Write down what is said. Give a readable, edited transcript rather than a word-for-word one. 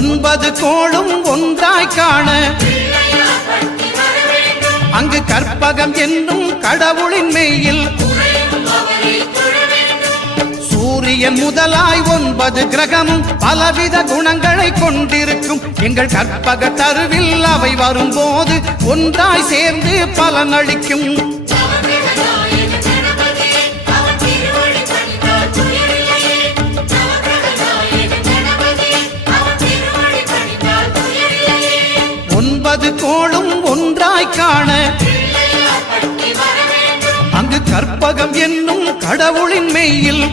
9 கோளும் ஒன்றாய் காண அங்கு கற்பகம் என்னும் கடவுளின் மெய்யில் சூரியன் முதலாய் 9 கிரகமும் பலவித குணங்களை கொண்டிருக்கும் எங்கள் கற்பக தருவில் அவை வரும்போது ஒன்றாய் சேர்ந்து பலனளிக்கும். கோளும் ஒன்றாய் காண அங்கு கற்பகம் என்னும் கடவுளின் மெய்யில்